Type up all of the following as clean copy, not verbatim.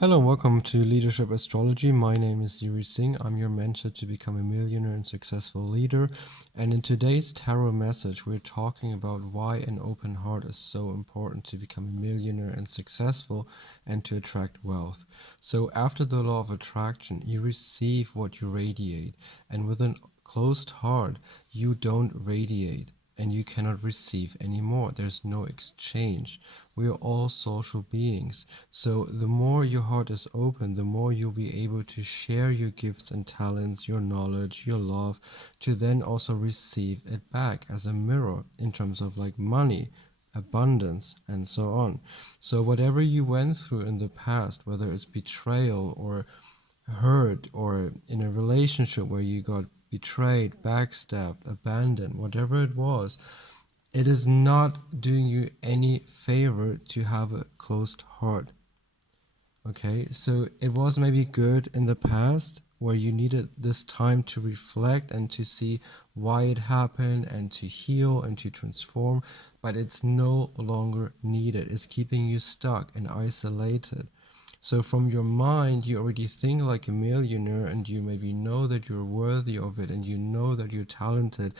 Hello and welcome to Leadership Astrology. My name is Sirius Singh. I'm your mentor to become a millionaire and successful leader. And in today's tarot message, we're talking about why an open heart is so important to become a millionaire and successful and to attract wealth. So after the law of attraction, you receive what you radiate. And with a closed heart, you don't radiate. And you cannot receive anymore. There's no exchange. We are all social beings. So the more your heart is open, the more you'll be able to share your gifts and talents, your knowledge, your love, to then also receive it back as a mirror in terms of like money, abundance, and so on. So whatever you went through in the past, whether it's betrayal or hurt, or in a relationship where you got betrayed, backstabbed, abandoned, whatever it was, it is not doing you any favor to have a closed heart. Okay, so it was maybe good in the past where you needed this time to reflect and to see why it happened and to heal and to transform, but it's no longer needed. It's keeping you stuck and isolated. So from your mind, you already think like a millionaire and you maybe know that you're worthy of it and you know that you're talented,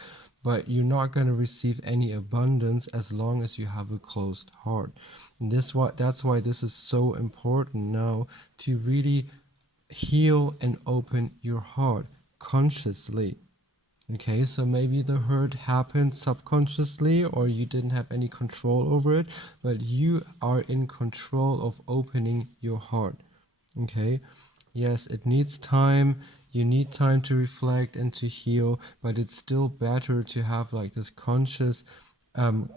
but you're not going to receive any abundance as long as you have a closed heart. And that's why this is so important now, to really heal and open your heart consciously. Okay, so maybe the hurt happened subconsciously or you didn't have any control over it, but you are in control of opening your heart. Okay, yes, it needs time. You need time to reflect and to heal, but it's still better to have like this conscious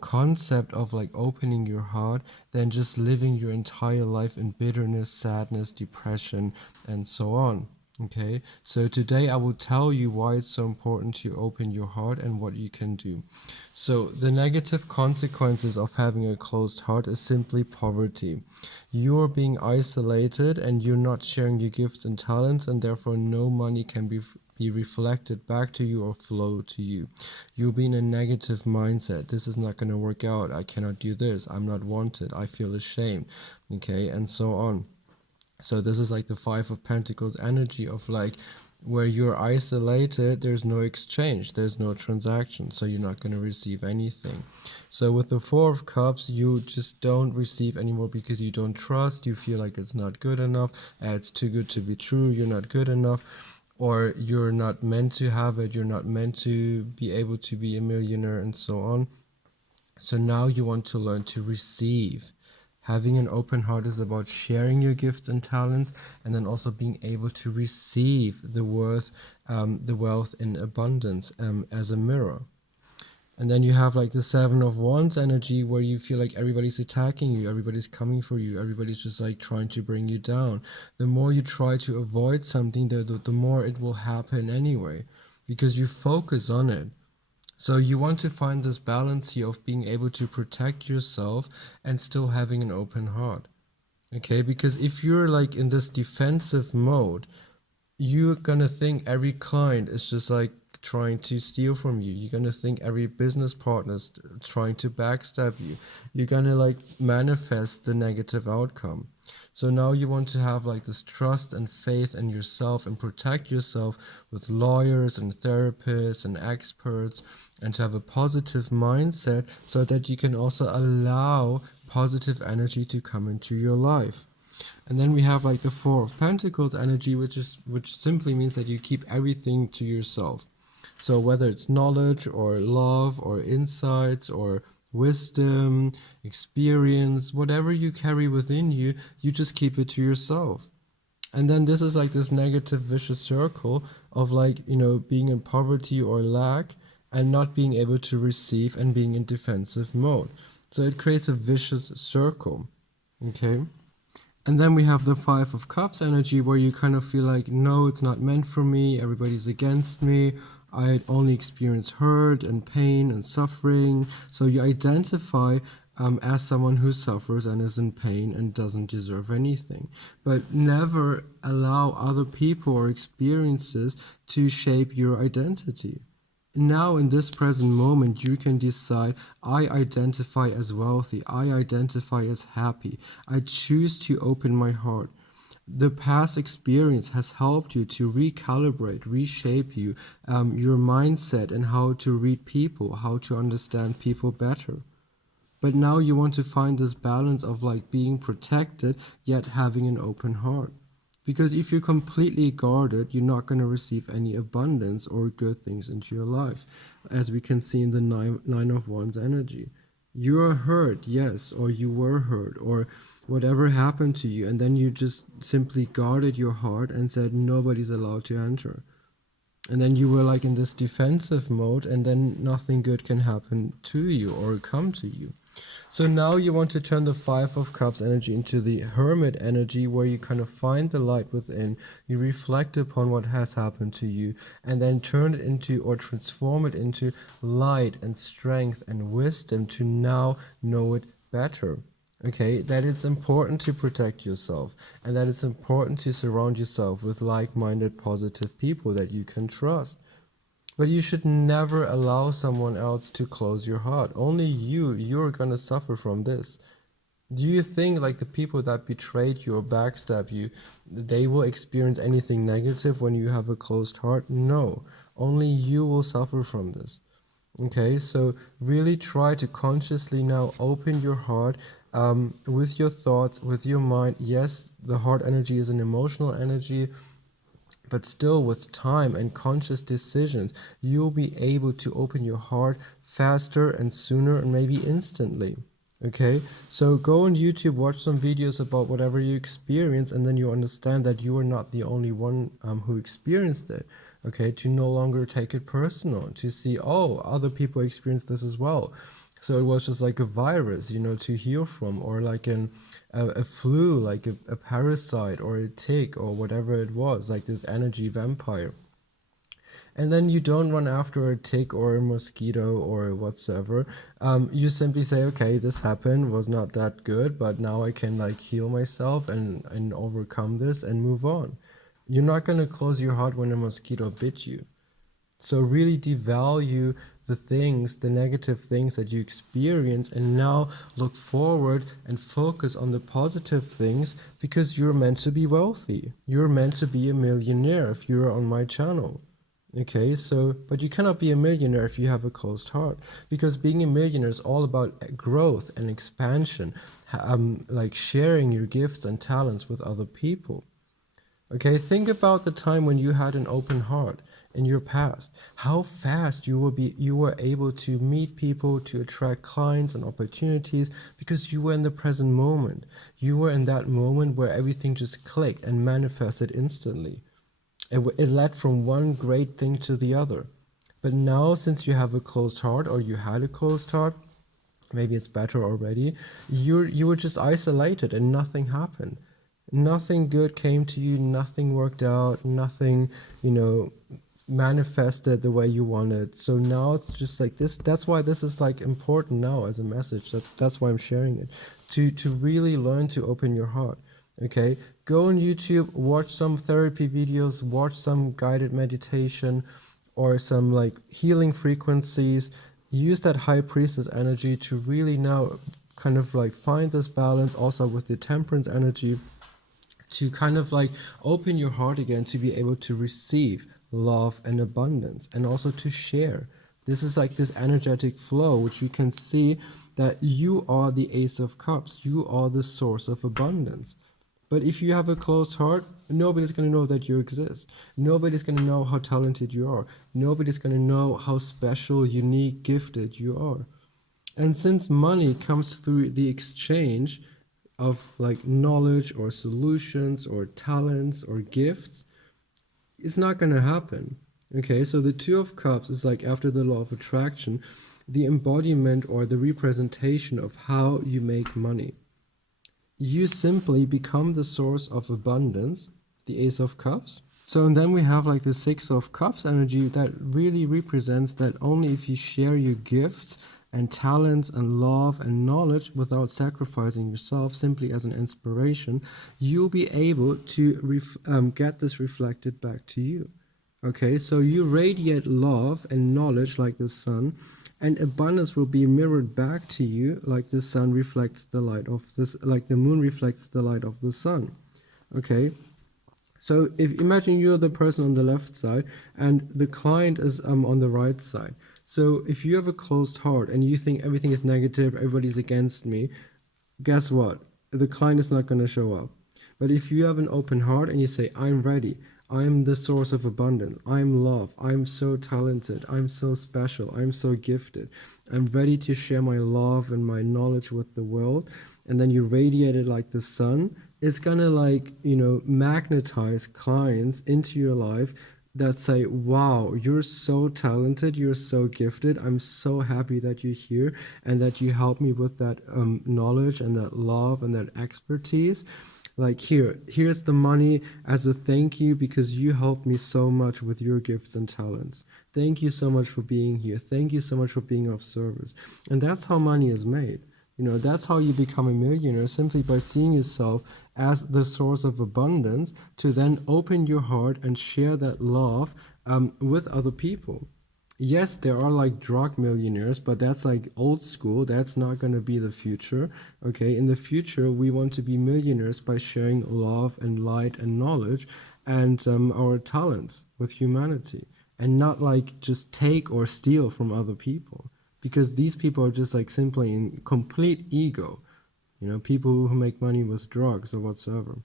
concept of like opening your heart than just living your entire life in bitterness, sadness, depression, and so on. Okay, so today I will tell you why it's so important to open your heart and what you can do. So the negative consequences of having a closed heart is simply poverty. You're being isolated and you're not sharing your gifts and talents, and therefore no money can be reflected back to you or flow to you. You'll be in a negative mindset. This is not going to work out. I cannot do this. I'm not wanted. I feel ashamed. Okay, and so on. So this is like the Five of Pentacles energy of like where you're isolated, there's no exchange, there's no transaction, so you're not going to receive anything. So with the Four of Cups, you just don't receive anymore because you don't trust, you feel like it's not good enough, it's too good to be true, you're not good enough, or you're not meant to have it, you're not meant to be able to be a millionaire, and so on. So now you want to learn to receive. Having an open heart is about sharing your gifts and talents, and then also being able to receive the wealth in abundance as a mirror. And then you have like the Seven of Wands energy where you feel like everybody's attacking you, everybody's coming for you, everybody's just like trying to bring you down. The more you try to avoid something, the more it will happen anyway, because you focus on it. So you want to find this balance here of being able to protect yourself and still having an open heart. Okay, because if you're like in this defensive mode, you're gonna think every client is just like trying to steal from you. You're gonna think every business partner is trying to backstab you. You're gonna like manifest the negative outcome. So now you want to have like this trust and faith in yourself and protect yourself with lawyers and therapists and experts, and to have a positive mindset so that you can also allow positive energy to come into your life. And then we have like the Four of Pentacles energy, which simply means that you keep everything to yourself. So whether it's knowledge or love or insights or wisdom, experience, whatever you carry within you, you just keep it to yourself. And then this is like this negative vicious circle of like, being in poverty or lack and not being able to receive and being in defensive mode. So it creates a vicious circle. Okay. And then we have the Five of Cups energy where you kind of feel like, no, it's not meant for me. Everybody's against me. I only experience hurt and pain and suffering. So you identify as someone who suffers and is in pain and doesn't deserve anything. But never allow other people or experiences to shape your identity. Now in this present moment, you can decide, I identify as wealthy, I identify as happy, I choose to open my heart. The past experience has helped you to recalibrate, reshape you, your mindset, and how to read people, how to understand people better. But now you want to find this balance of like being protected yet having an open heart. Because if you're completely guarded, you're not going to receive any abundance or good things into your life, as we can see in the nine of Wands energy. You are hurt, yes, or you were hurt, or whatever happened to you, and then you just simply guarded your heart and said nobody's allowed to enter. And then you were like in this defensive mode, and then nothing good can happen to you or come to you. So now you want to turn the Five of Cups energy into the Hermit energy, where you kind of find the light within, you reflect upon what has happened to you, and then turn it into or transform it into light and strength and wisdom to now know it better. Okay, that it's important to protect yourself, and that it's important to surround yourself with like-minded positive people that you can trust. But you should never allow someone else to close your heart. Only you're gonna suffer from this. Do you think like the people that betrayed you or backstab you, they will experience anything negative when you have a closed heart? No, only you will suffer from this. Okay, so really try to consciously now open your heart with your thoughts, with your mind. Yes, the heart energy is an emotional energy, but still with time and conscious decisions, you'll be able to open your heart faster and sooner and maybe instantly. Okay, so go on YouTube, watch some videos about whatever you experience, and then you understand that you are not the only one who experienced it. Okay, to no longer take it personal, to see, oh, other people experience this as well. So it was just like a virus, to heal from, or like a flu, like a parasite or a tick or whatever it was, like this energy vampire. And then you don't run after a tick or a mosquito or whatsoever. You simply say, okay, this happened, was not that good, but now I can like heal myself and overcome this and move on. You're not going to close your heart when a mosquito bit you. So really devalue the things, the negative things that you experience, and now look forward and focus on the positive things, because you're meant to be wealthy. You're meant to be a millionaire if you're on my channel. Okay, so, but you cannot be a millionaire if you have a closed heart, because being a millionaire is all about growth and expansion, like sharing your gifts and talents with other people. Okay, think about the time when you had an open heart in your past, how fast you were able to meet people, to attract clients and opportunities, because you were in the present moment. You were in that moment where everything just clicked and manifested instantly. It led from one great thing to the other. But now, since you have a closed heart, or you had a closed heart, maybe it's better already, you were just isolated and nothing happened. Nothing good came to you, nothing worked out, nothing, manifested the way you wanted. So now it's just like this. That's why this is like important now as a message. That's why I'm sharing it. To really learn to open your heart. Okay, go on YouTube, watch some therapy videos, watch some guided meditation, or some like healing frequencies. Use that high priestess energy to really now kind of like find this balance, also with the temperance energy, to kind of like open your heart again, to be able to receive love and abundance, and also to share. This is like this energetic flow, which we can see that you are the Ace of Cups. You are the source of abundance. But if you have a closed heart, nobody's going to know that you exist. Nobody's going to know how talented you are. Nobody's going to know how special, unique, gifted you are. And since money comes through the exchange of like knowledge or solutions or talents or gifts, it's not going to happen. Okay, so the Two of Cups is like, after the law of attraction, the embodiment or the representation of how you make money. You simply become the source of abundance, the Ace of Cups. So, and then we have like the Six of Cups energy that really represents that only if you share your gifts and talents and love and knowledge without sacrificing yourself, simply as an inspiration, you'll be able to get this reflected back to you. Okay, so you radiate love and knowledge like the sun, and abundance will be mirrored back to you like the sun reflects the light of this, like the moon reflects the light of the sun. Okay. So if imagine you're the person on the left side and the client is on the right side. So if you have a closed heart and you think everything is negative, everybody's against me, guess what? The client is not going to show up. But if you have an open heart and you say, I'm ready, I'm the source of abundance, I'm love, I'm so talented, I'm so special, I'm so gifted, I'm ready to share my love and my knowledge with the world, and then you radiate it like the sun, it's gonna magnetize clients into your life that say, wow, you're so talented, you're so gifted, I'm so happy that you're here and that you help me with that knowledge and that love and that expertise. Like, here's the money as a thank you because you helped me so much with your gifts and talents. Thank you so much for being here. Thank you so much for being of service. And that's how money is made. That's how you become a millionaire, simply by seeing yourself as the source of abundance, to then open your heart and share that love with other people. Yes, there are like drug millionaires, but that's like old school. That's not going to be the future. Okay, in the future, we want to be millionaires by sharing love and light and knowledge and our talents with humanity, and not like just take or steal from other people, because these people are just like simply in complete ego. People who make money with drugs or whatsoever.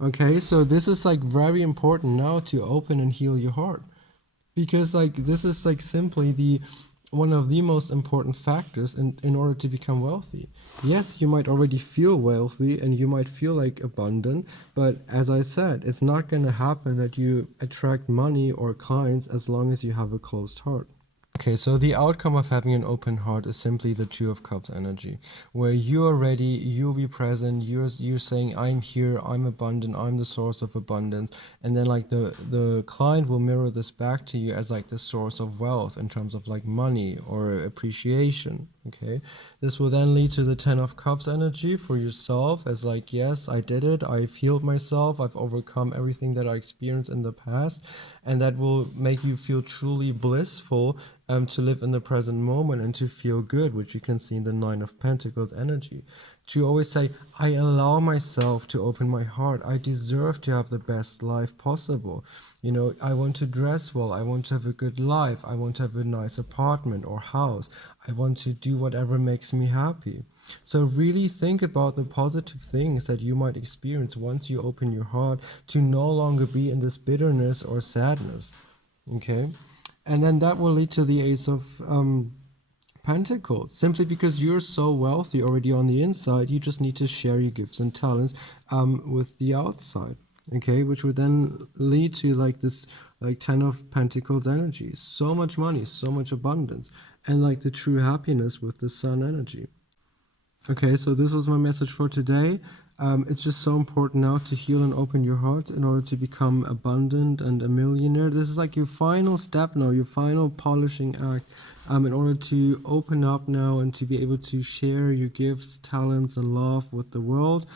Okay, so this is like very important now to open and heal your heart, because like this is like simply the one of the most important factors in order to become wealthy. Yes, you might already feel wealthy and you might feel like abundant, but as I said, it's not going to happen that you attract money or clients as long as you have a closed heart. Okay, so the outcome of having an open heart is simply the Two of Cups energy, where you are ready, you'll be present, you're saying, I'm here, I'm abundant, I'm the source of abundance, and then like the client will mirror this back to you as like the source of wealth in terms of like money or appreciation. Okay, this will then lead to the Ten of Cups energy for yourself, as like, yes, I did it, I've healed myself, I've overcome everything that I experienced in the past, and that will make you feel truly blissful, to live in the present moment and to feel good, which you can see in the Nine of Pentacles energy. To always say, I allow myself to open my heart, I deserve to have the best life possible. I want to dress well, I want to have a good life, I want to have a nice apartment or house, I want to do whatever makes me happy. So really think about the positive things that you might experience once you open your heart, to no longer be in this bitterness or sadness. Okay? And then that will lead to the Ace of Pentacles. Simply because you're so wealthy already on the inside, you just need to share your gifts and talents with the outside. Okay, which would then lead to like this like Ten of Pentacles energy. So much money, so much abundance, and like the true happiness with the Sun energy. Okay, so this was my message for today. It's just so important now to heal and open your heart in order to become abundant and a millionaire. This is like your final step now, your final polishing act, in order to open up now and to be able to share your gifts, talents, and love with the world,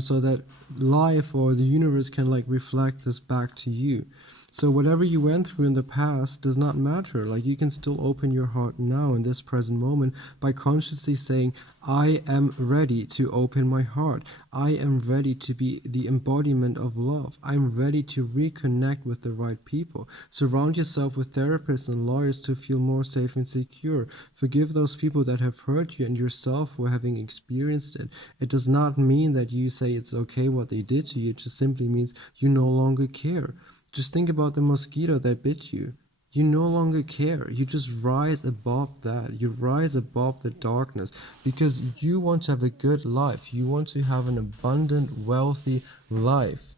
so that life or the universe can like reflect this back to you. So whatever you went through in the past does not matter. Like, you can still open your heart now in this present moment by consciously saying, I am ready to open my heart. I am ready to be the embodiment of love. I'm ready to reconnect with the right people. Surround yourself with therapists and lawyers to feel more safe and secure. Forgive those people that have hurt you and yourself for having experienced it. It does not mean that you say it's okay what they did to you. It just simply means you no longer care. Just think about the mosquito that bit you. You no longer care. You just rise above that. You rise above the darkness because you want to have a good life. You want to have an abundant, wealthy life.